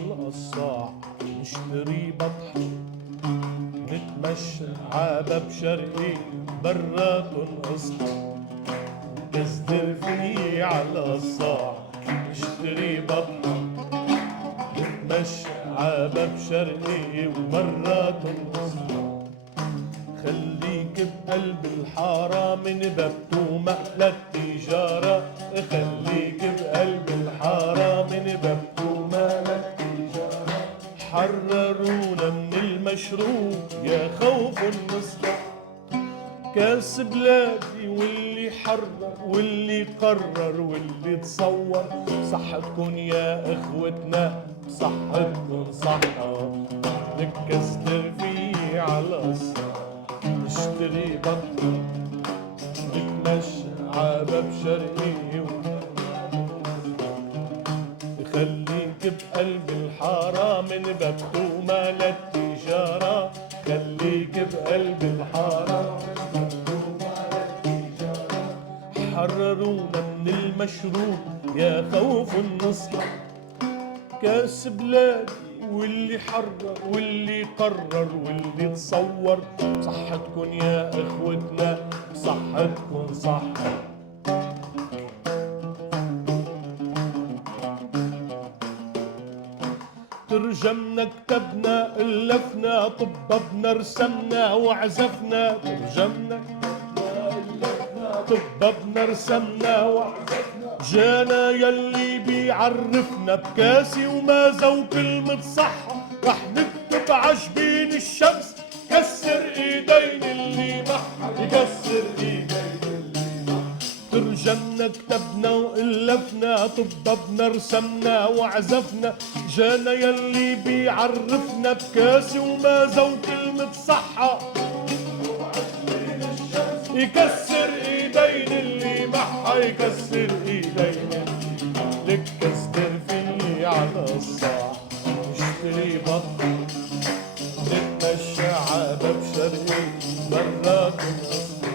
عالقصاع نشتري بطحة نتمشى عابب شرقي برات اصحى تزدر فيني عالقصاع نشتري بطحة نتمشى عابب شرقي ومرات اصحى خليك بقلب الحارة من ببتومة للتجارة خليك بقلب الحارة من ببتومة للتجارة حررونا من المشروب يا خوف النصح كاس بلادي واللي حرر واللي قرر واللي تصور صحتكن يا اخوتنا صحتكن صحة نكسر فيه على الصح نشتري بطة نتمشى عابب شرقي خليك بقلب الحارة من ببتومة للتجارة خليك بقلب الحارة من ببتومة للتجارة حررونا من المشروب يا خوف النصح كاس بلادي واللي حرر واللي قرر واللي تصور صحتكن يا اخوتنا صحتكن صحة ترجمنا كتبنا ألفنا طببنا رسمنا وعزفنا ترجمنا طببنا رسمنا وعزفنا جانا يلي بيعرفنا بكاسي ومازا وكلمة صحة رح نكتب عجبين الشمس كسر ايدين اللي محا يكسر ايدين اللي محا ترجمنا كتبنا وألفنا طببنا رسمنا وعزفنا جانا يلي بيعرفنا بكاسي ومازا وكلمة صحة يكسر ايدين اللي محا يكسر ايدين لك كسر فيني على الصاع نشتري بطة نتمشى عابب شرقي برات الأصل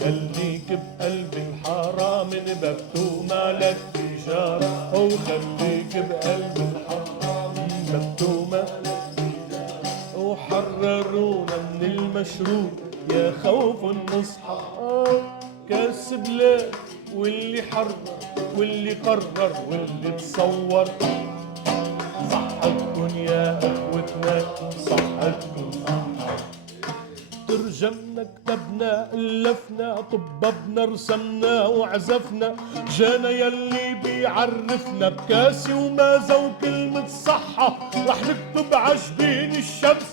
خليك بقلب الحارة من ببتومة للتجارة أو خليك بقلب الحارة من ببتومة للتجارة وحررونا من المشروب يا خوف النصحى كاس بلاد واللي حرر واللي قرر واللي تصور صحتكن يا اخوتنا صحتكن صحة ترجمنا كتبنا ألفنا طببنا رسمنا وعزفنا جانا يلي بيعرفنا بكاسي ومازا وكلمة صحة رح نكتب عجبين الشمس